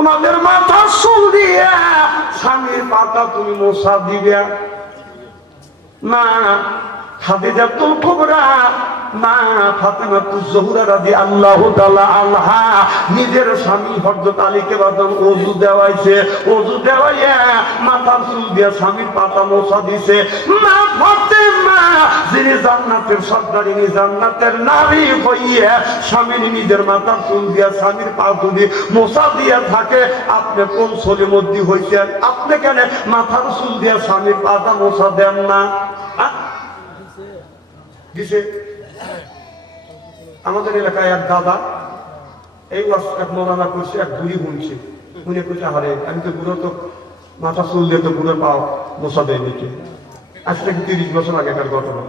তোমাদের মাথা চুল দিয়া স্বামীর মাথা তুমি মশা দিবে। না খাদিজাতুল কুবরা নিজের মাথার চুল দিয়ে স্বামীর পা তুলি মোছা দিয়া থাকে, আপনি কোন সলিমদ্দি হইছেন? আপনি কেন মাথার চুল দিয়া স্বামীর পাতা মোছা দেন না? দিছে? আমাদের এলাকায় এক দাদা, এই এক মৌলানা করছে, এক বুড়ি শুনছে শুনে করছে হারে আমি তো বুড়ো, তো মাথা চুল দিয়ে তো বুড়োর পাও বসা দেয় নাকি আজ থেকে তিরিশ বছর আগেকার ঘটনা।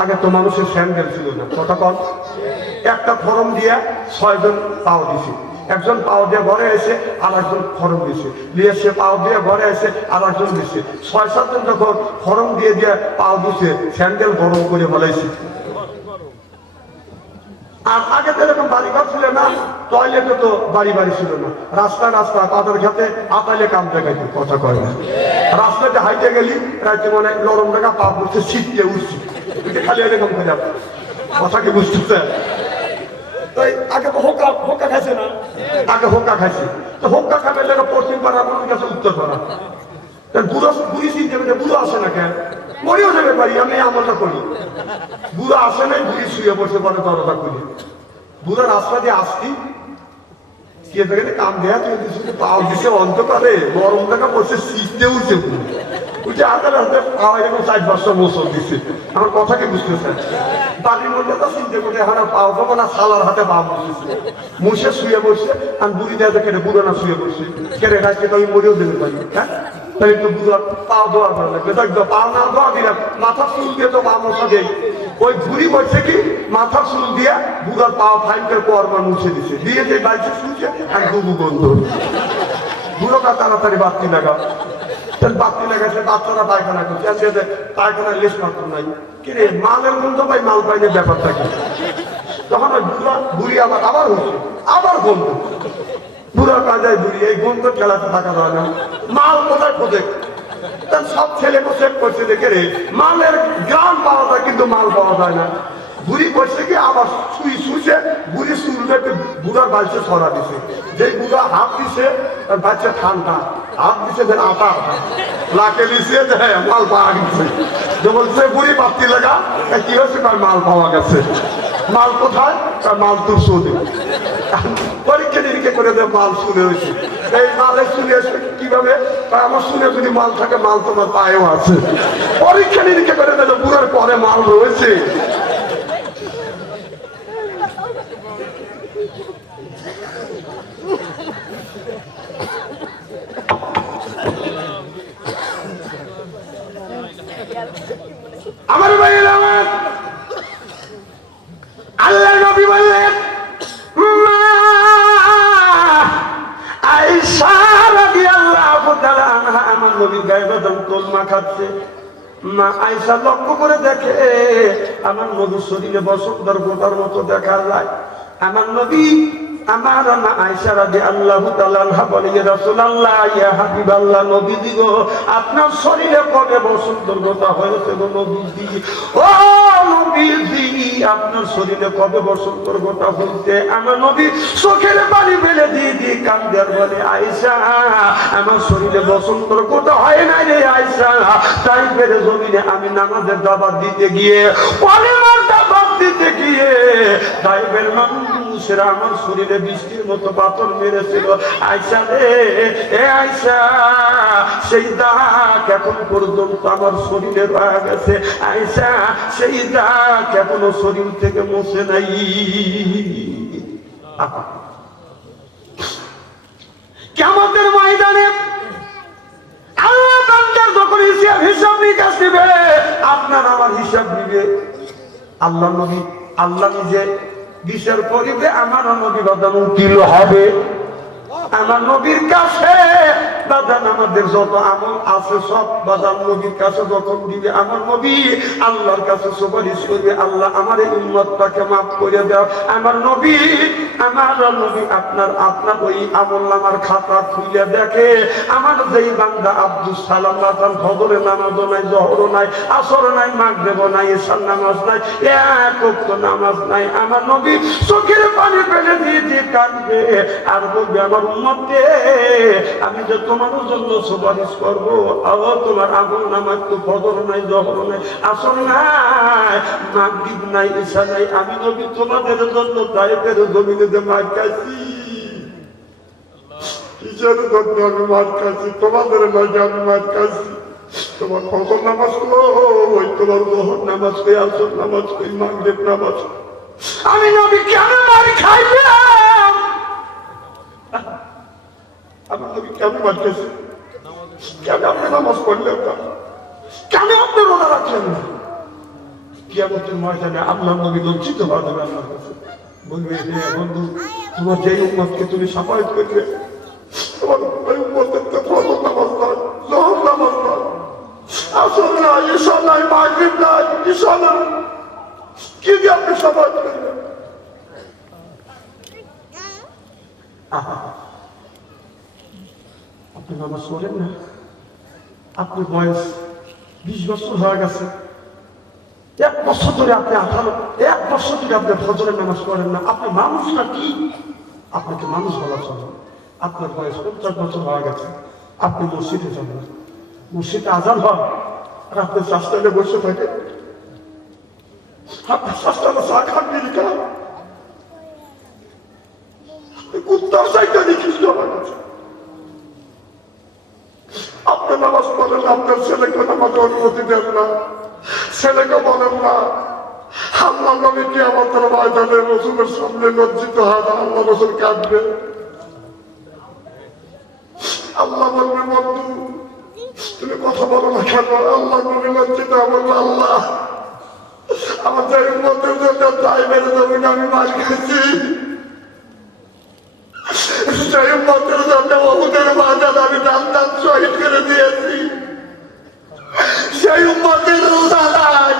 আগে তো মানুষের স্যান্ডেল ছিল না, কথা কম একটা ফরম দিয়ে ছয়জন পাও দিছে। একজন পাও দিয়ে ঘরে এসে আর একজন ফরম দিছে। দিয়ে সে পাও দিয়ে ঘরে এসে আর একজন দিছে। ছয়, সাতজন যখন ফরম দিয়ে দিয়ে পাও দিছে, স্যান্ডেল গরম করে ফলাইছে। আর আগে তো এরকম বাড়ি ঘর ছিল না টয়লেটে তো বাড়ি বাড়ি ছিল না। রাস্তা রাস্তা পাতার খেতে আতালে কাম দেখাইতো, কথা কয় না। রাস্তাতে হাইটে গেলি রাইতে মানে নরম টাকা পা পড়ছে ছিটকে উঠছে এটা খালি এরকম করে। কথা কি বুঝতেছে আগে তো হোকা হোকা খাইছে না? আগে হোকা খাইছে। তো হোকা খাবে লেগে পশ্চিম পাড়া আমার কাছে উত্তর পাড়া বুড়ো, বুড়ি চিনতে বুড়ো আসে না কেন? মরেও যাবে পারি আমি আমলটা করি। বুড়ো আসে নাই, বুড়ি শুয়ে বসে পরে দরজা খুলে। বুড়ো রাস্তা দিয়ে আসতি কে থেকে কাম দেয়া তুই পাও দিছে অন্ধকারে। গরম বসে শীতে উঠছে উঠে পাওয়া এরকম চার পাঁচটা মোসল দিচ্ছে আমার কথা কি বুঝতেছেন? বাড়ির মধ্যে তো চিন্তা করে হারা পাও পাবো না সালার হাতে পা বসেছে। মুসে শুয়ে বসে, আর বুড়ি দেয়া কেটে বুড়ো না শুয়ে বসে। কেটে রাখতে আমি মরেও দিতে পারি হ্যাঁ? পা দোয়া তো ওই কি, মাথা চুল দিয়ে পা ফাইন মুছে দিয়ে শুনছে তাড়াতাড়ি বাতি তাহলে বাতি লাগাইছে, বাচ্চারা পায়খানা করছে। পায়খানা লেস মাত্র নাই। কিরে মালের গন্ধ পাই, মাল পাইলে ব্যাপারটা কি? তখন ওই বুড়ি আবার আবার হচ্ছে আবার গন্ধ বুড়া কাজায় বুড়ি, এই গন্ধ খেলাতে থাকা যায় না। মাল কোথায় খোঁজে? সব ছেলে চেক করছে দেখে রে, মালের গ্রাম পাওয়া যায় কিন্তু মাল পাওয়া যায় না। বুড়ি বসে কি আবার শুই শুইছে, বুড়ি শুনবে বুড়ার বাড়িতে সরা দিছে। যেই বুড়া হাত দিছে, তার বাচ্চা ঠান্ডা। হাত দিছে যে আটা লাকে দিছে, যে মাল পাওয়া গেছে। যে বলছে, বুড়ি বাতি লাগা কি হয়েছে? তার মাল পাওয়া গেছে। মাল কোথায়? তার মাল তোর সুদে পরীক্ষা নিরীক্ষা করে দেয় মাল শুনে হয়েছে। এই মালে শুনে এসে কীভাবে? আমার শুনে যদি মাল থাকে, মাল তোমার পায়েও আছে। পরীক্ষা নিরীক্ষা করে দেবে বুড়ার পরে মাল রয়েছে। মা আয়সা লক্ষ্য করে দেখে আমার নবী শরীরে বসন্তর গোটার মতো দেখা যায়। আমার নবী, আমার তাআলা আনহা বলে, ইয়া আপনার শরীরে কবে বসন্ত হয়েছে গো নবী ও আপনার শরীরে কবে বসন্তর তা হইতে? আমার নবী চোখের পানি ফেলে দিয়ে দিয়ে কান্দার বলে আয়সা আমার শরীরে বসন্তর গোটা হয় না রে আয়সা তাই পেরে জমিনে আমি নামাজের দাবার দিতে গিয়ে পরিমাণ দাবার দিতে গিয়ে তাইবের মানুষেরা আমার শরীরে বৃষ্টির মতো পাথর মেরেছিল। আয়সা রে, এ আয়সা সেই দাগ এখন পর্যন্ত আমার শরীরে রয়ে গেছে। আয়সা সেই দাগ এখনও শরীর থেকে মুছে নাই। কেমতের ময়দানে আল্লাহ যখন হিসাব হিসাব দিবে, আপনার আমার হিসাব নিবে আল্লাহ নবী, আল্লাহ নিজে বিচার পরিবে আমার নবী বাদান উকিল হবে? আমার নবীর কাছে আমার আল্লাহর কাছে সুপারিশ আল্লাহ আমার এই মাফ করে দাও। আমার নবী আমার নবী আপনার আপনার ওই আমল নামার খাতা খুলে দেখে, আমার যেই বান্দা আব্দুল সালাম আসান ফজরে নামাজও নাই, জহরও নাই আসর নাই মাগরেব নাই ঈশার নামাজ নাই, এক নামাজ নাই। আমার নবী চোখের পানি ফেলে দিয়ে দিয়ে কাঁদবে, আর বলবে, আমার উম্মতকে আমি যে তোমার জন্য সুপারিশ করব। আও তোমার আমল নামাজ তো ফজর নাই, জহর নাই, আসর নাই, মাগরিব নাই, ঈশা নাই। আমি নবী তোমাদের জন্য তাইদের জমিনে মার কাছি কিসের জন্য আমি মার তোমাদের লাগে আমি মার তোমার ফজর নামাজ ওই তোমার জহর নামাজ কই আসর নামাজ কই মাগরিব নামাজ। আমি নবী কেন মার খাইলাম কেন মার খাইছে কেন আপনি নামাজ পড়লেন না কেন আপনি রোজা রাখলেন না কিয়ামতের ময়দানে আল্লাহ নবী লজ্জিত যাবে আল্লাহর কাছে বলবে হে বন্ধু তোমার যেই উম্মতকে তুমি সাফায়াত করবে তোমার ওই উম্মতের তো ফজর নামাজ নয় জহর নামাজ নয় আসর নাই ঈশা নাই মাগরিব নাই ঈশা নাই কি দিয়ে আপনি সাফায়াত করবেন আহা। আপনি নামাজ পড়েন না। আপনার বয়স বিশ বছর হয়ে গেছে। এক বছর ধরে আপনি আঠারো, এক বছর ধরে আপনি ফজরের নামাজ পড়েন না। আপনি মানুষ না কি? আপনাকে মানুষ বলা চলে আপনার বয়স পঞ্চাশ বছর হয়ে গেছে। আপনি মসজিদে যান না। মসজিদে আজান হয়। আর আপনি শাস্তালে বসে থাকেন। আপনি শাস্তালে চা খান, বিড়ি খান। আপনি কুত্তার চাইতে দেখিস আমার কাছে আপনি নামাজ পড়েন আপনার ছেলেকে নামাজ অনুমতি দেন না। ছেলেকে বলেন না, আল্লাহ নবী কি আমাদের ময়দানে রসুলের সামনে লজ্জিত না আল্লাহ রসুল কাঁদবে। আল্লাহ বলবে, বন্ধু, তুমি কথা বলো না কেন? আল্লাহ নবী লজ্জিত বলবে, আল্লাহ, আমার যাই মধ্যে তাই মেরে দেবেন আমি মার খেয়েছি। সেই মতের জন্য বহুদের বাজার আমি নাম নাম শহীদ করে দিয়েছি সেই উম্মতের রোজা নাই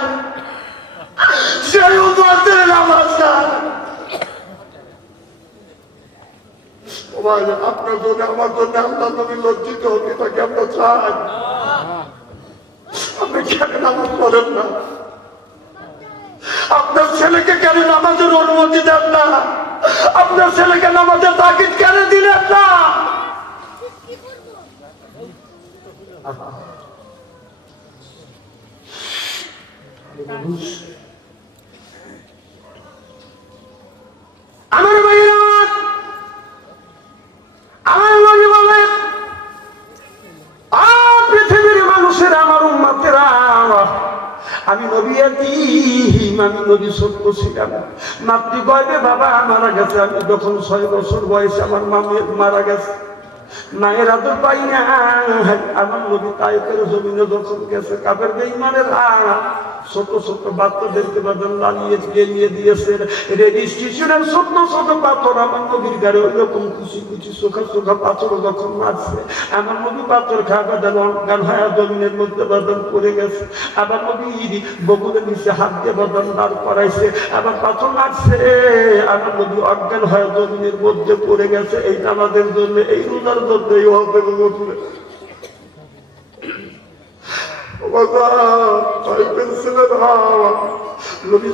সেই উম্মতের নামাজ নাই ও ভাই, আপনার জন্য আমার জন্য আল্লাহ নবী লজ্জিত হতে তাকে আমরা চাই আপনি কেন নামাজ পড়েন না? আপনার ছেলেকে কেন নামাজের অনুমতি দেন না? আপনার ছেলেকে নামাজের তাকিদ কেন দিলেন না? আমার ভাইরা আমার ভাই বলে, আ পৃথিবীর মানুষের আমার উম্মাতেরা, আমি নবী আদিম আমি নবী সত্য ছিলাম। মাতৃ গর্বে বাবা মারা গেছে। আমি যখন ছয় বছর বয়সে আমার মামের মারা গেছে। মায়ের আদর পাই না। আমার নবী তাই করে জমিনে যখন গেছে কাপের বেইমানের ছোট ছোট বাচ্চাদেরকে বাদন লালিয়ে গেলিয়ে দিয়েছে রেজিস্ট্রেশনের ছোট ছোট পাথর আমার নবীর গাড়ি ওইরকম কুচি কুচি চোখা চোখা পাথর যখন মারছে, আমার নবী পাথর খাওয়া দেন গান হায়া জমিনের মধ্যে বাদন পড়ে গেছে। আবার নবী বগুলের নিচে হাত দিয়ে বাদন দাঁড় করাইছে আবার পাথর মারছে। আমার নবী অজ্ঞান হয়ে জমিনের মধ্যে পড়ে গেছে, এই নামাজের জন্য, এই রোজার জন্য, এই নবী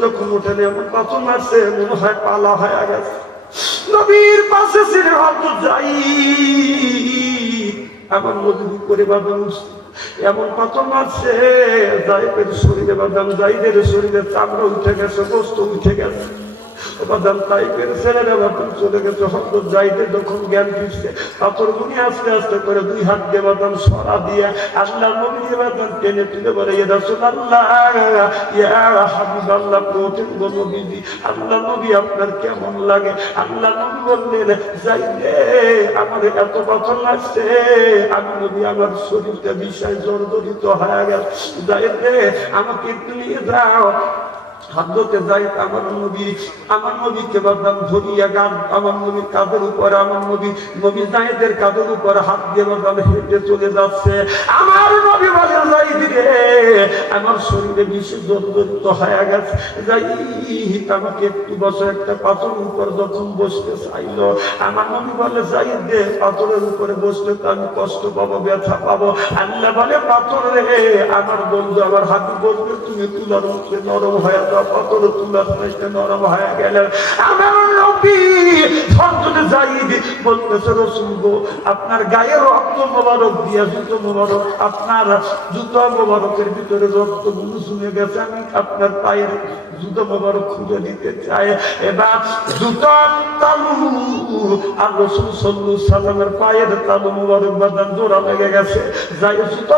এমন পাথর মারছে, মনে পালা পাশে যাই। এমন যাইদের শরীরে বাদাম যাইদের শরীরে চামড়া উঠে গেছে বস্তু উঠে গেছে। বাদাম টাইপের ছেলেরা চলে গেছে আপনার কেমন লাগে? আল্লাহ নবী বললেন, যাইতে, আমার এত পাথর লাগছে, আমি নবী আমার শরীরটা বিষয় জর্জরিত হয়ে গেল আমাকে একটু নিয়ে যাও। হাদ্যতে যাই আমার নবী, আমার নবীকে বদনাম ধরিয়া গান, আমার নবীর কাদের উপরে, আমার নবী নবী জায়েদের কাদের উপরে হাত দিয়ে বদনাম হেঁটে চলে যাচ্ছে। আমার নবী বলে আমার শরীরে হয়ে গেছে। আমাকে একটু বসে একটা পাথর উপর যখন বসতে চাইলো, আমার নবী বলে, যাই দে, পাথরের উপরে বসলে তো আমি কষ্ট পাবো, ব্যথা পাবো। আল্লাহ বলে, পাথর রে, আমার বন্ধু, আমার হাতে বসবে তুমি তুলার নরম হয়ে যাও, পাথর তুলার নরম হয়ে গেলে। আমার নবী সন্তানে যাই বলতেছে, রসুল আপনার গায়ে রক্ত মোবারক দিয়া জুতো মোবারক, আপনার জুতো মোবারকের ভিতরে রক্তগুলো শুনে গেছে, আমি আপনার পায়ের জুতো মোবারক দিতে চাই। এবার জুতো, তালু আর রসুল সল্লু সাল্লামের পায়ের তালু মোবারক জোড়া লেগে গেছে। যাই জুতো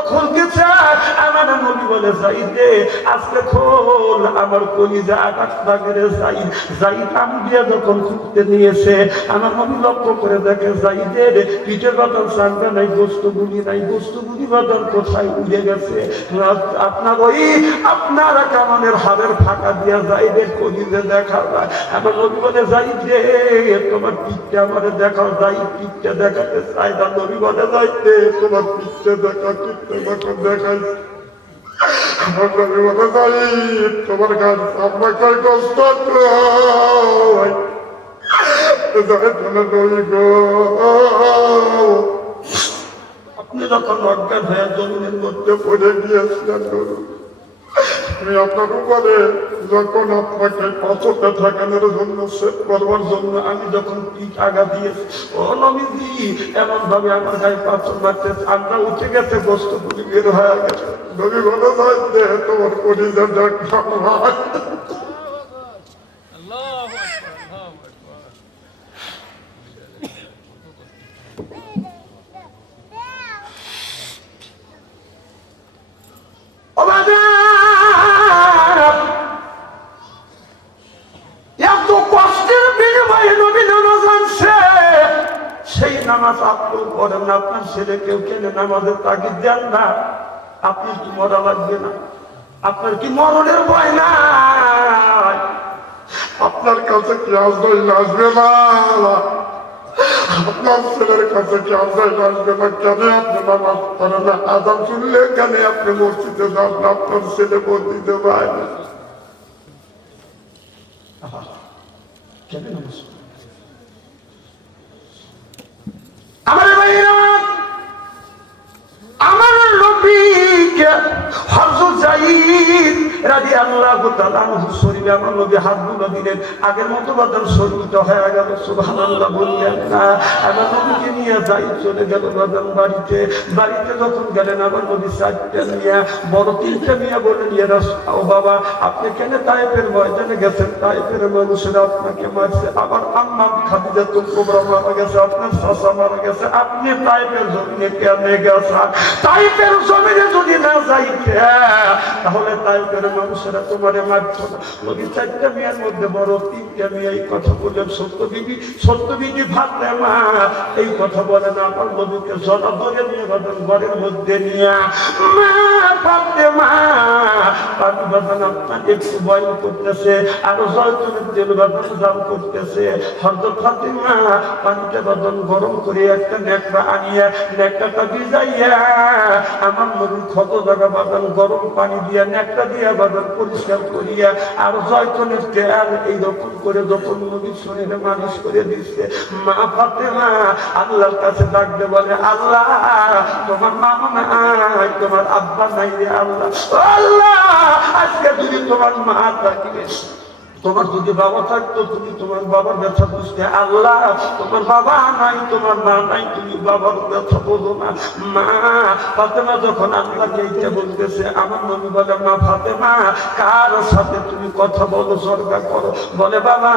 আমার নবী বলে যাই দে আজকে খোল, আমার কলিজা আকাশ বাগেরে যাই। যাই দিয়ে যখন খুঁজতে নিয়েছে, আমার নবী লক্ষ্য করে দেখে যাই দে পিঠে বাদন নাই গোস্তগুলি নাই গোস্তগুলি বাদন কোথায় উড়ে গেছে। আপনার ওই আপনার কামানের হাড়ের ফাঁকা দিয়া যাইদের কলিজে দেখা যায় আমার নবী বলে, যাই দে, তোমার পিঠটা আমার দেখাও, যাই পিঠটা দেখাতে চাই না। নবী বলে, যাই তোমার পিঠটা দেখা পিঠটা দেখা দেখাই। তোমার কষ্ট আপনি যখন অজ্ঞান হয়ে জমিনের মধ্যে পড়ে গিয়েছিলেন, আমি আপনার যখন আপনাকে পাথরটা ঠেকানোর জন্য, সেট করবার জন্য আমি যখন পিঠ আগা দিয়েছি, ও নবীজি এমন ভাবে আমার গায়ে পাথর উঠে গেছে গোস্ত বের হয়ে গেছে। তোমার ডাক্তার করেন আপনার ছেলে কেউ তাগিদ দেন না। আপনি কি মরা লাগবে না। আপনার কি মরণের ভয় না আপনার কাছে কি আজরাইল আসবে না? আপনার ছেলের কাছে কি আজরাইল আসবে না? কেন আপনি নামাজ পড়েন না? আজান শুনলে কেন আপনি মসজিদে যান না? আপনার ছেলে মসজিদে যায় কেন নামাজ পড়েন? আমার আমার তাআলা আনহু শরীরে আমার নবী হাতগুলো দিলেন। আগের মতো বাদন শরীরটা হয়ে গেল, সুবহানাল্লাহ বললেন, না, আমার নবীকে নিয়ে যাই, চলে গেল বাদন বাড়িতে। বাড়িতে যখন গেলেন, আমার নবী চারটা নিয়ে বড় তিনটা নিয়ে বলেন ইয়ে রাস- ও বাবা, আপনি কেন তাইফের ময়দানে গেছেন? তাইফের মানুষেরা আপনাকে মারছে। আবার আম্মা খাদিজা তো কোবরা মারা গেছে, আপনার চাচা মারা গেছে। আপনি তাইফের জমিনে কেমনে গেছেন? তাইফের জমিনে যদি না যাইতে, তাহলে তাইফের মানুষেরা তোমারে মারত নবী চারটা মেয়ের মধ্যে বড়, তিনটা মেয়ে, এই কথা বললেন সত্য বিবি সত্য বিবি ভাবলে, মা, এই কথা বলে না, আমার নবীকে জনা নিয়ে বাদন ঘরের মধ্যে নিয়ে। মা, ভাবলে, মা, পানি বাদন আপনার একটু বয়ন করতেছে, আর জয়তুনের তেল বাদন জাল করতেছে। হজরত ফাতিমা পানিটা বাদন গরম করে একটা নেকড়া আনিয়ে নেকড়াটা ভিজাইয়া, আমার নবীর ক্ষত জায়গা বাদন গরম পানি দিয়া নেকড়া দিয়া বাদন পরিষ্কার করিয়া, আর জয়তনের তেল এইরকম করে যখন নবীর শরীরে মালিশ করে দিচ্ছে মা ফাতে না আল্লাহর কাছে ডাকবে বলে, আল্লাহ, তোমার মামা নাই, তোমার আব্বা নাই রে আল্লাহ। আল্লাহ, আজকে যদি তোমার মা থাকিবে তোমার যদি বাবা থাকতো তুমি তোমার বাবার ব্যথা বুঝতে আল্লাহ তোমার বাবা নাই তোমার মা নাই তুমি বাবার ব্যথা বলো না মা ফাতেমা যখন আল্লাহকে এইটা বলতেছে আমার নবী বলে মা ফাতেমা কার সাথে তুমি কথা বলো সরকার করো বলে বাবা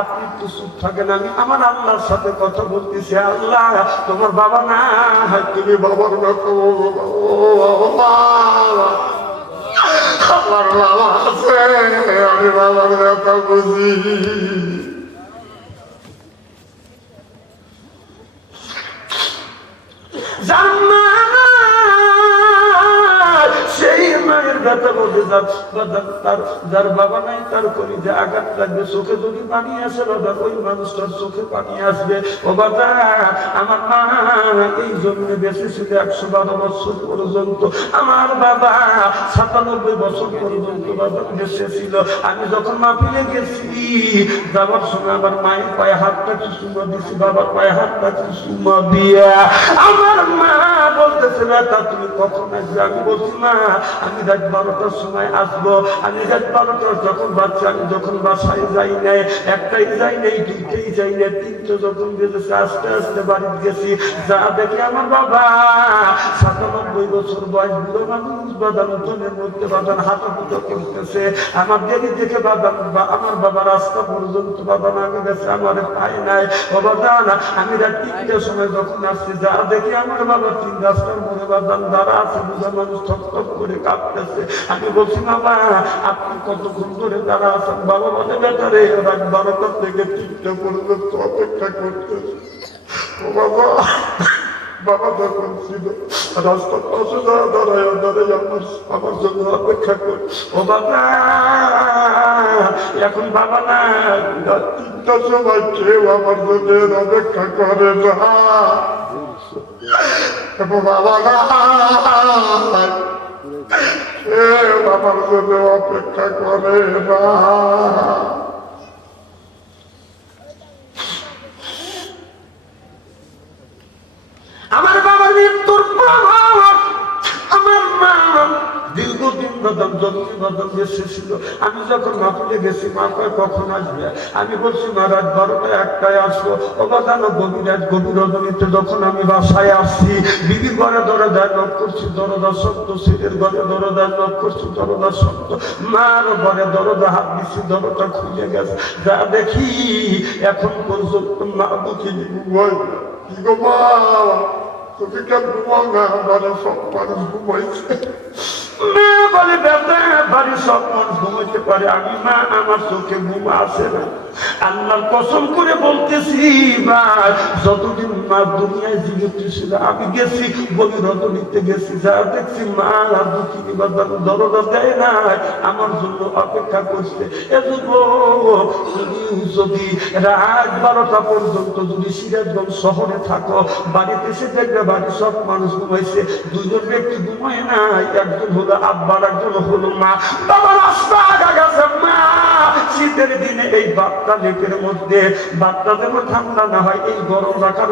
আপনি একটু চুপ থাকেন আমি আমার আল্লাহর সাথে কথা বলতেছি আল্লাহ তোমার বাবা না তুমি বাবার ব্যথা বলো না। আমার বাবা আছে আমি বাবার কথা বুঝি বলতে তার, যার বাবা নাই, তার করি যে আঘাত লাগবে, চোখে যদি পানি আসে বাজার ওই মানুষটার চোখে পানি আসবে। ও বাজার আমার মা এই বেঁচে ছিল একশো বারো বছর পর্যন্ত। আমার বাবা সাতানব্বই বছর পর্যন্ত বাবা বেঁচে ছিল। আমি যখন মাহফিলে গেছি যাবার সময় আমার মায়ের পায়ে হাতটা চুমা দিছি বাবার পায়ে হাতটা চুমা দিয়া? আমার মা বলতেছে তা তুমি কখন আসবে আমি বলছি মা আমি রাত বারোটার সময় আসব। আমি রাত বারোটার যখন বাচ্চা, আমি যখন বাসায় যাই নাই, একটাই যাই নাই, দুইটাই যাই নাই, তিনটে যখন বেজেছে, আস্তে আস্তে বাড়িতে গেছি। যা দেখে আমার বাবা, সাতানব্বই বছর বয়স, বুড়ো মানুষ বাদান উঠোনের মধ্যে বাদান হাঁটা পুজো করতেছে। আমার দেরি দেখে বাদান বা- আমার বাবা রাস্তা পর্যন্ত বাদান আগে গেছে, আমার পায় নাই। ও বাদান আমি রাত তিনটার সময় যখন আসছি, যা দেখি আমার বাবা তিন বাবা আপনি কতক্ষণ ধরে দাঁড়া আছেন? বলে তিনটা অপেক্ষা করতেছে। বাবা, এখন বাবা না। রাত তিনটার সময় কেউ আমার জন্য অপেক্ষা করে না। এবং বাবা না কেউ আমার জন্য অপেক্ষা করে না আমার বাবার মৃত্যুর পর দীর্ঘদিন বাদাম জন্মে বাদাম আমি যখন মাপিলে গেছি, মা কয়, কখন আসবে? আমি বলছি, মা, রাত বারোটা একটায় আসব। ও বাদানো গভীর রাত গভীর রজনীতে যখন আমি বাসায় আসছি, বিবি ঘরে দরজায় নক করছি, দরজা শব্দ ছেলের ঘরে দরজায় নক করছি, দরজা শব্দ মার ঘরে দরজা হাত দিচ্ছি দরজা খুলে গেছে। যা দেখি এখন পর্যন্ত মা বুঝি ঘুমাই কি গো মা? তুমি কেন ঘুমাও না মানে সব মানুষ ঘুমাইছে মা বলে বাড়ির সব মানুষ ঘুমাইতে পারে। আমি মা, আমার চোখে ঘুম আসে না। আল্লাহর কসম করে বলতেছি যতদিন মা দুনিয়ায় জীবিত ছিল, আমি গেছি বলি গেছি। যা দেখছি, মা দেয় না আমার জন্য অপেক্ষা করছে। যদি রাত বারোটা পর্যন্ত যদি সিরাজগঞ্জ শহরে থাকো, বাড়িতে এসে দেখবে বাড়ির সব মানুষ ঘুমাইছে। দুজন ব্যক্তি ঘুমায় না একজন আব্বার হলো মা মা। শীতের দিনে এই বাচ্চা লেপের মধ্যে বাচ্চা যেন ঠান্ডা না হয়, এই গরম রাখার